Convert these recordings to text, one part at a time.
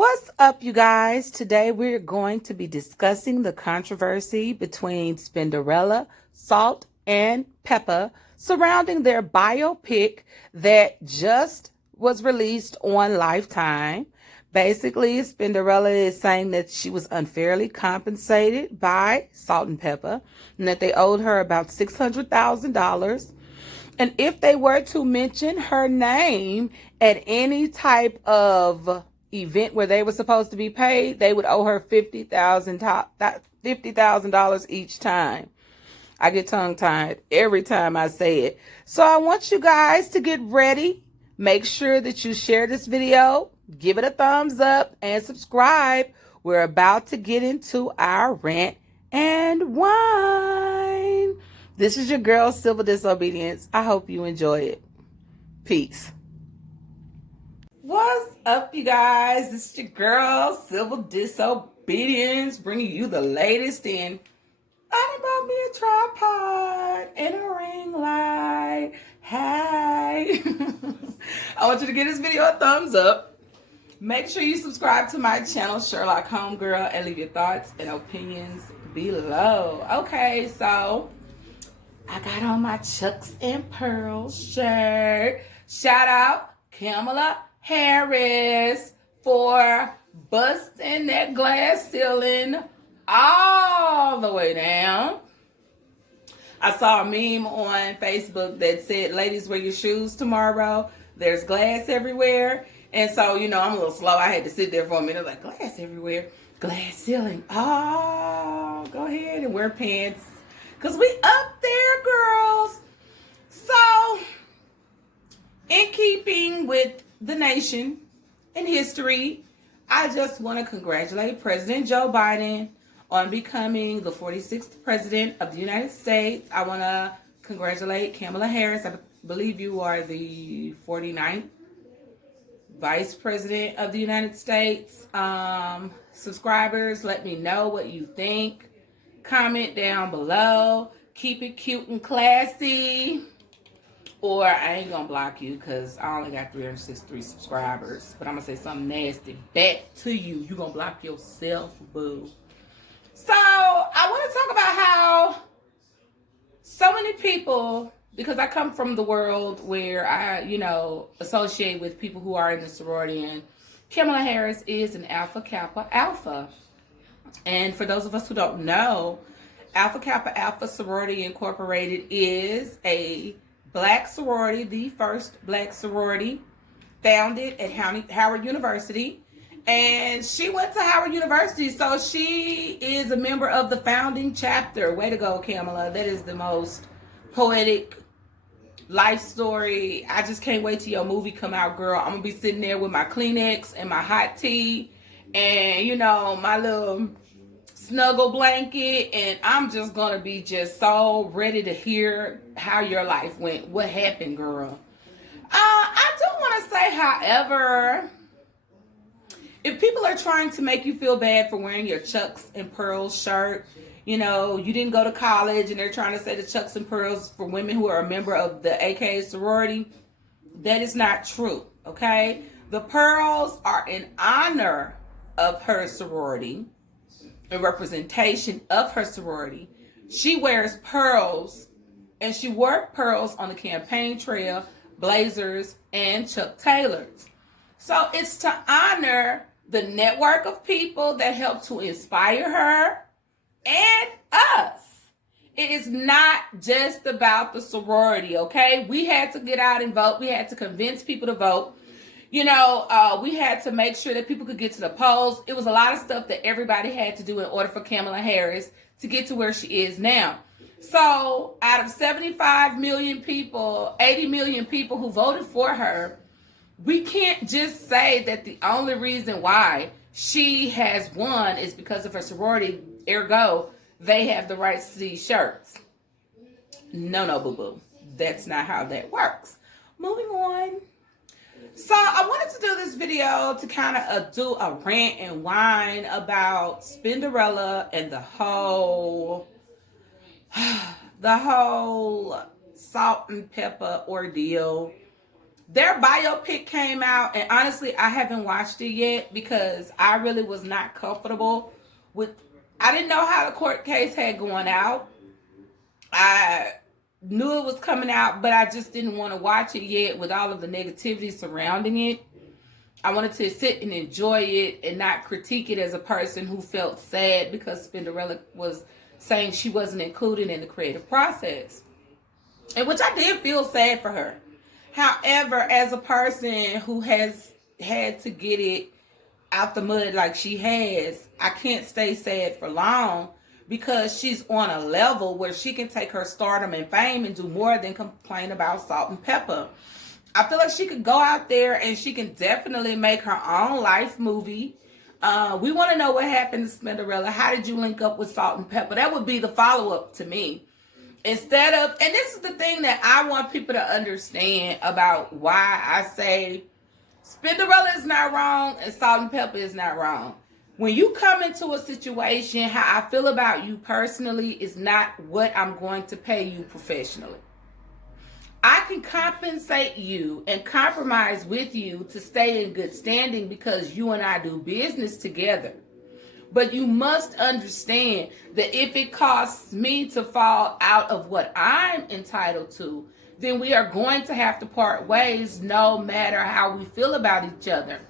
What's up, you guys? Today we're going to be discussing the controversy between Spinderella, Salt, and Peppa surrounding their biopic that just was released on Lifetime. Basically, Spinderella is saying that she was unfairly compensated by SaltnPeppa and that they owed her about $600,000. And if they were to mention her name at any type of event where they were supposed to be paid, they would owe her $50,000 each time. I get tongue-tied every time I say it. So I want you guys to get ready. Make sure that you share this video, give it a thumbs up, and subscribe. We're about to get into our rant and whine. This is your girl, Civil Disobedience. I hope you enjoy it. Peace. What's up, you guys? This is your girl, Civil Disobedience, bringing you the latest in. I bought me a tripod and a ring light. Hey. I want you to give this video a thumbs up. Make sure you subscribe to my channel, Sherlock Homegirl, and leave your thoughts and opinions below. Okay, so I got on my Chucks and Pearls shirt. Shout out Kamala Harris for busting that glass ceiling all the way down. I saw a meme on Facebook that said, ladies, wear your shoes tomorrow. There's glass everywhere. And so, you know, I'm a little slow. I had to sit there for a minute, like, glass everywhere. Glass ceiling. Oh, go ahead and wear pants. Because we up there, girls. So, in keeping with the nation and history, I just want to congratulate President Joe Biden on becoming the 46th president of the United States. I want to congratulate Kamala Harris. I believe you are the 49th vice president of the United States. Subscribers, let me know what you think. Comment down below. Keep it cute and classy. Or I ain't gonna block you because I only got 363 subscribers. But I'm gonna say something nasty back to you. You gonna block yourself, boo. So I want to talk about how so many people, because I come from the world where I, associate with people who are in the sorority, and Kamala Harris is an Alpha Kappa Alpha. And for those of us who don't know, Alpha Kappa Alpha Sorority Incorporated is a black sorority, the first black sorority founded at Howard University. And she went to Howard University, so she is a member of the founding chapter. Way to go, Kamala. That is the most poetic life story. I just can't wait till your movie come out, girl. I'm going to be sitting there with my Kleenex and my hot tea and, my little snuggle blanket, and I'm just going to be just so ready to hear how your life went. What happened, girl? I do want to say, however, if people are trying to make you feel bad for wearing your Chucks and Pearls shirt, you didn't go to college and they're trying to say the Chucks and Pearls for women who are a member of the AKA sorority, that is not true, okay? The pearls are in honor of her sorority, a representation of her sorority. She wears pearls, and she wore pearls on the campaign trail, blazers, and Chuck Taylors. So it's to honor the network of people that helped to inspire her and us. It is not just about the sorority, okay? We had to get out and vote. We had to convince people to vote. We had to make sure that people could get to the polls. It was a lot of stuff that everybody had to do in order for Kamala Harris to get to where she is now. So out of 75 million people, 80 million people who voted for her, we can't just say that the only reason why she has won is because of her sorority. Ergo, they have the rights to these shirts. No, boo-boo. That's not how that works. Moving on. So I wanted to do this video to kind of do a rant and whine about Spinderella and the whole SaltnPeppa ordeal. Their biopic came out, and honestly, I haven't watched it yet because I really was not comfortable with. I didn't know how the court case had gone out. I knew it was coming out, but I just didn't want to watch it yet with all of the negativity surrounding it. I wanted to sit and enjoy it and not critique it as a person who felt sad because Spinderella was saying she wasn't included in the creative process. And which I did feel sad for her. However, as a person who has had to get it out the mud like she has, I can't stay sad for long because she's on a level where she can take her stardom and fame and do more than complain about SaltnPeppa. I feel like she could go out there and she can definitely make her own life movie. We want to know what happened to Spinderella. How did you link up with SaltnPeppa? That would be the follow-up to me. Instead of, and this is the thing that I want people to understand about why I say Spinderella is not wrong and SaltnPeppa is not wrong. When you come into a situation, how I feel about you personally is not what I'm going to pay you professionally. I can compensate you and compromise with you to stay in good standing because you and I do business together. But you must understand that if it costs me to fall out of what I'm entitled to, then we are going to have to part ways no matter how we feel about each other.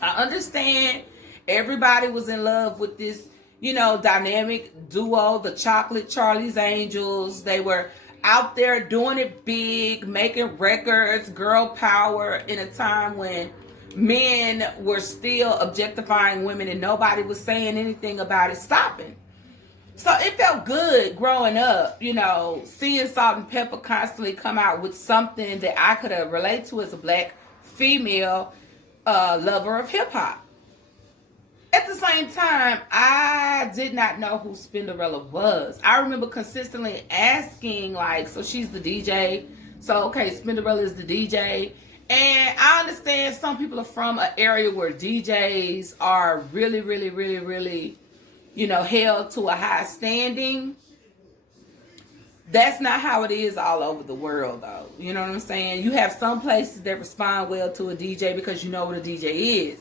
I understand everybody was in love with this, dynamic duo, the Chocolate Charlie's Angels. They were out there doing it big, making records, girl power in a time when men were still objectifying women and nobody was saying anything about it stopping. So it felt good growing up, seeing SaltnPeppa constantly come out with something that I could relate to as a black female lover of hip hop. At the same time, I did not know who Spinderella was. I remember consistently asking, so she's the DJ. So, okay, Spinderella is the DJ. And I understand some people are from an area where DJs are really, really, really, really, held to a high standing. That's not how it is all over the world, though. You know what I'm saying? You have some places that respond well to a DJ because you know what a DJ is.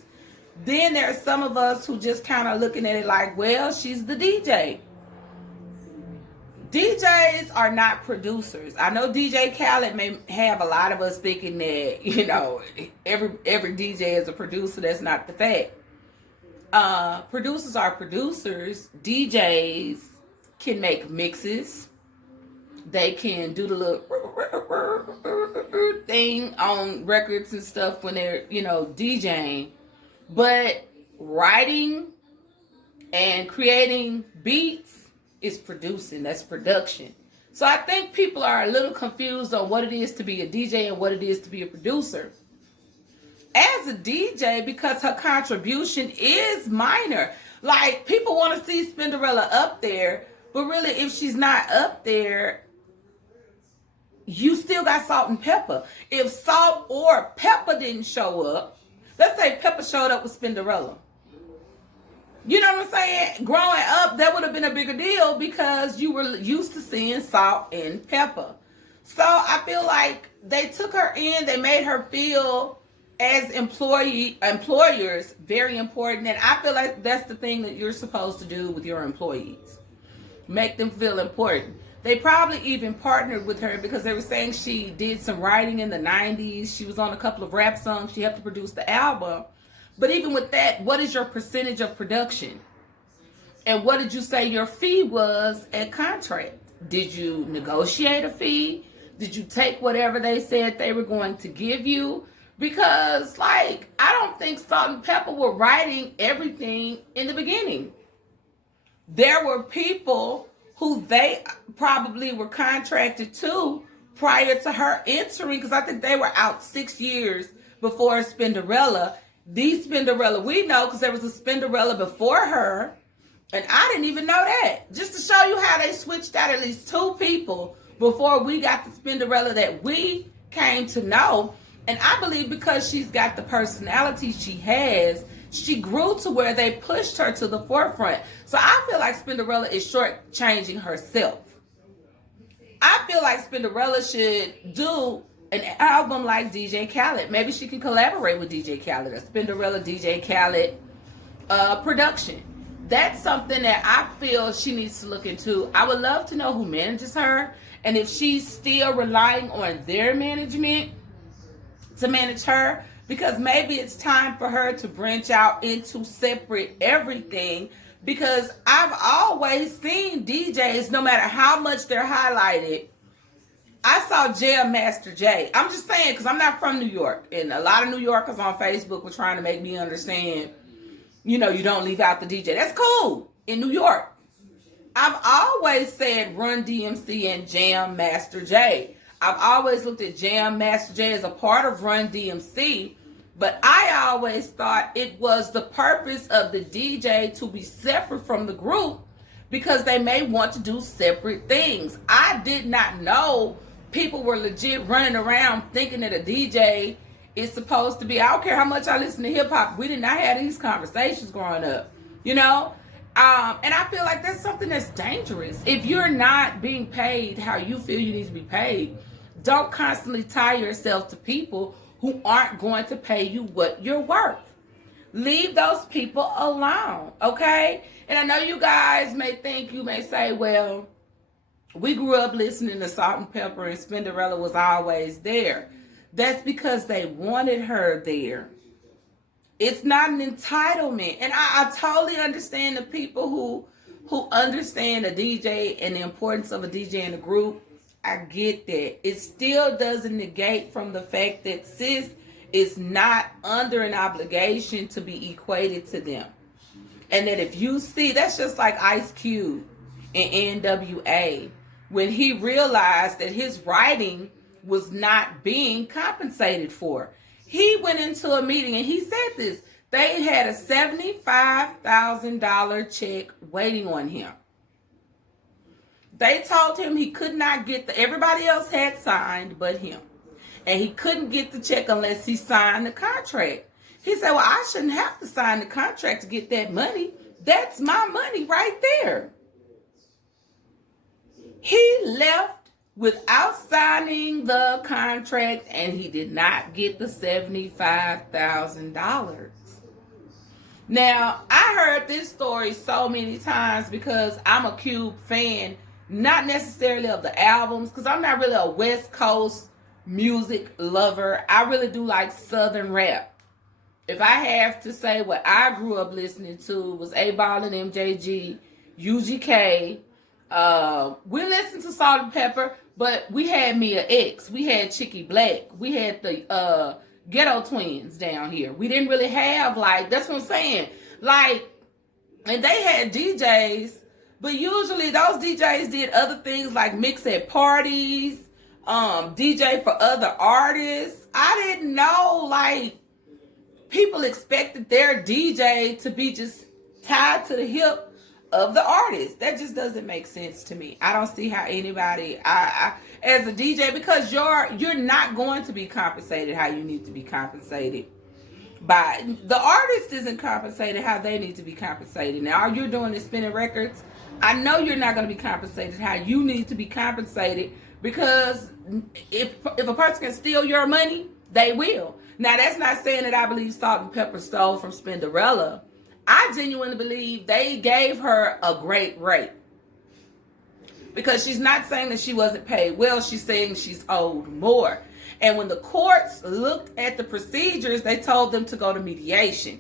Then there's some of us who just kind of looking at it like, well, she's the DJ. DJs are not producers. I know DJ Khaled may have a lot of us thinking that, every DJ is a producer. That's not the fact. Producers are producers. DJs can make mixes. They can do the little thing on records and stuff when they're, DJing. But writing and creating beats is producing. That's production. So I think people are a little confused on what it is to be a DJ and what it is to be a producer. As a DJ, because her contribution is minor. Like, people want to see Spinderella up there, but really, if she's not up there, you still got SaltnPeppa. If Salt or Peppa didn't show up, let's say Peppa showed up with Spinderella. You know what I'm saying? Growing up, that would have been a bigger deal because you were used to seeing Salt and Peppa. So I feel like they took her in, they made her feel as employers very important. And I feel like that's the thing that you're supposed to do with your employees. Make them feel important. They probably even partnered with her because they were saying she did some writing in the 90s. She was on a couple of rap songs. She helped to produce the album. But even with that, what is your percentage of production? And what did you say your fee was at contract? Did you negotiate a fee? Did you take whatever they said they were going to give you? Because, I don't think SaltnPeppa were writing everything in the beginning. There were people who they probably were contracted to prior to her entering, because I think they were out 6 years before Spinderella. The Spinderella we know, because there was a Spinderella before her, and I didn't even know that. Just to show you how they switched out at least 2 people before we got the Spinderella that we came to know. And I believe because she's got the personality she has, she grew to where they pushed her to the forefront. So I feel like Spinderella is shortchanging herself. I feel like Spinderella should do an album like DJ Khaled. Maybe she can collaborate with DJ Khaled, a Spinderella DJ Khaled production. That's something that I feel she needs to look into. I would love to know who manages her, and if she's still relying on their management to manage her, because maybe it's time for her to branch out into separate everything. Because I've always seen DJs, no matter how much they're highlighted. I saw Jam Master Jay. I'm just saying, because I'm not from New York, and a lot of New Yorkers on Facebook were trying to make me understand, you know, you don't leave out the DJ. That's cool in New York. I've always said Run DMC and Jam Master Jay. I've always looked at Jam Master Jay as a part of Run DMC, but I always thought it was the purpose of the DJ to be separate from the group because they may want to do separate things. I did not know people were legit running around thinking that a DJ is supposed to be, I don't care how much I listen to hip hop, we did not have these conversations growing up, you know? And I feel like that's something that's dangerous. If you're not being paid how you feel you need to be paid, don't constantly tie yourself to people who aren't going to pay you what you're worth. Leave those people alone, okay? And I know you guys may think, you may say, well, we grew up listening to SaltnPeppa and Spinderella was always there. That's because they wanted her there. It's not an entitlement. And I totally understand the people who understand a DJ and the importance of a DJ in a group. I get that. It still doesn't negate from the fact that sis is not under an obligation to be equated to them. And that if you see, that's just like Ice Cube and NWA. When he realized that his writing was not being compensated for, he went into a meeting and he said this. They had a $75,000 check waiting on him. They told him he could not get everybody else had signed but him. And he couldn't get the check unless he signed the contract. He said, well, I shouldn't have to sign the contract to get that money. That's my money right there. He left without signing the contract, and he did not get the $75,000. Now, I heard this story so many times because I'm a Cube fan, not necessarily of the albums, because I'm not really a West Coast music lover. I really do like Southern rap. If I have to say what I grew up listening to was A-Ball and MJG, UGK. We listened to SaltnPeppa, but we had Mia X. We had Chicky Black. We had the Ghetto Twins down here. We didn't really have, like, that's what I'm saying. Like, and they had DJs, but usually those DJs did other things like mix at parties, DJ for other artists. I didn't know, like, people expected their DJ to be just tied to the hip of the artist. That just doesn't make sense to me. I don't see how anybody, as a DJ, because you're not going to be compensated how you need to be compensated. By the artist isn't compensated how they need to be compensated. Now, all you're doing is spinning records. I know you're not going to be compensated how you need to be compensated, because if a person can steal your money, they will. Now, that's not saying that I believe SaltnPeppa stole from Spinderella. I genuinely believe they gave her a great rate. Because she's not saying that she wasn't paid well. She's saying she's owed more. And when the courts looked at the procedures, they told them to go to mediation,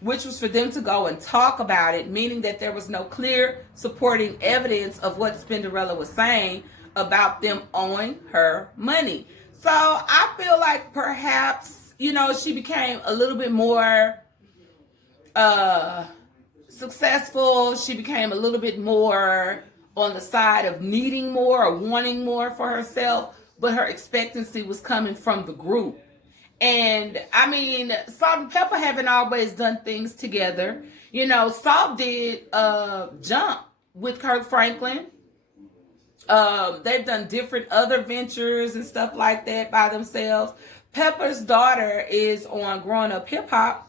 which was for them to go and talk about it, meaning that there was no clear supporting evidence of what Spinderella was saying about them owing her money. So I feel like perhaps, you know, she became a little bit more successful. She became a little bit more on the side of needing more or wanting more for herself, but her expectancy was coming from the group. And I mean, SaltnPeppa haven't always done things together. You know, Salt did Jump with Kirk Franklin. They've done different other ventures and stuff like that by themselves. Pepper's daughter is on Growing Up Hip Hop.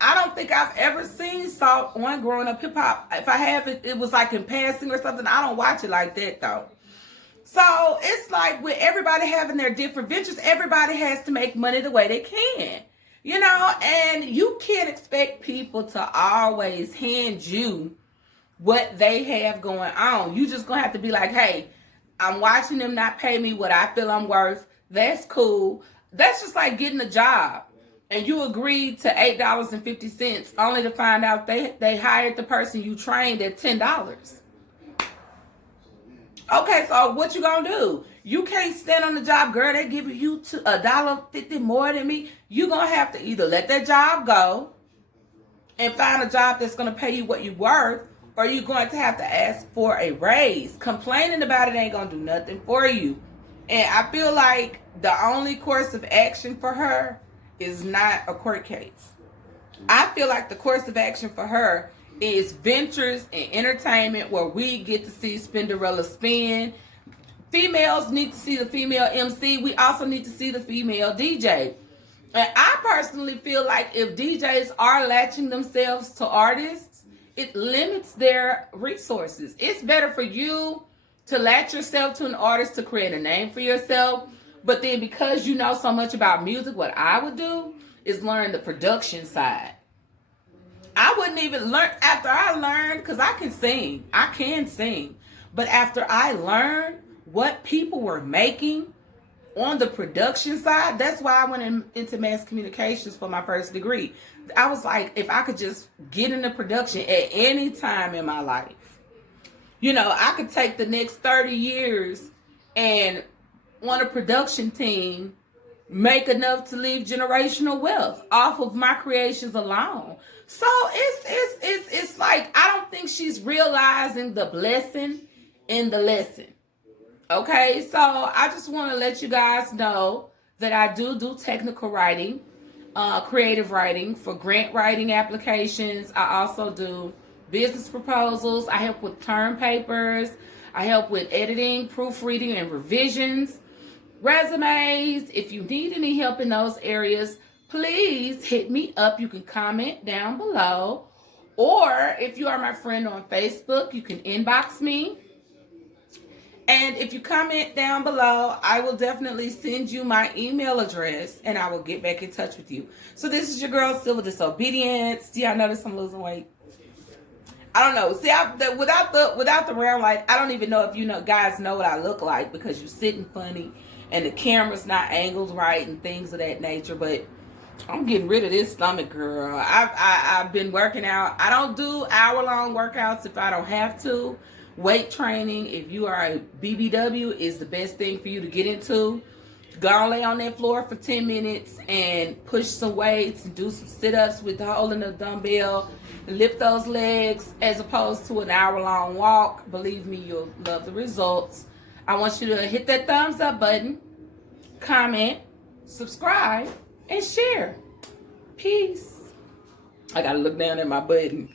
I don't think I've ever seen Salt on Growing Up Hip Hop. If I have, it was like in passing or something. I don't watch it like that though. So it's like with everybody having their different ventures, everybody has to make money the way they can. You know, and you can't expect people to always hand you what they have going on. You just gonna have to be like, hey, I'm watching them not pay me what I feel I'm worth. That's cool. That's just like getting a job. And you agreed to $8.50 only to find out they hired the person you trained at $10. Okay, so what you gonna do? You can't stand on the job, girl. They give you $1.50 more than me. You gonna have to either let that job go and find a job that's gonna pay you what you're worth, or you're going to have to ask for a raise. Complaining about it ain't gonna do nothing for you. And I feel like the only course of action for her is not a court case. I feel like the course of action for her is ventures and entertainment where we get to see Spinderella spin. Females need to see the female MC. We also need to see the female DJ. And I personally feel like if DJs are latching themselves to artists, it limits their resources. It's better for you to latch yourself to an artist to create a name for yourself. But then because you know so much about music, what I would do is learn the production side. I wouldn't even learn after I learned, because I can sing. But after I learned what people were making on the production side, that's why I went into mass communications for my first degree. I was like, if I could just get into production at any time in my life, you know, I could take the next 30 years and on a production team make enough to leave generational wealth off of my creations alone. So it's like, I don't think she's realizing the blessing in the lesson. Okay, so I just want to let you guys know that I do technical writing, creative writing for grant writing applications. I also do business proposals. I help with term papers. I help with editing, proofreading, and revisions. Resumes. If you need any help in those areas, please hit me up. You can comment down below. Or if you are my friend on Facebook, you can inbox me. And if you comment down below, I will definitely send you my email address and I will get back in touch with you. So this is your girl, Civil Disobedience. Do y'all notice I'm losing weight? I don't know. See, without the round light, I don't even know if you guys know what I look like because you're sitting funny and the camera's not angled right and things of that nature. But I'm getting rid of this stomach, girl. I've been working out. I don't do hour-long workouts if I don't have to. Weight training, if you are a BBW, is the best thing for you to get into. Go and lay on that floor for 10 minutes and push some weights and do some sit-ups with holding a dumbbell. Lift those legs as opposed to an hour-long walk. Believe me, you'll love the results. I want you to hit that thumbs up button, comment, subscribe, and share. Peace. I gotta look down at my button.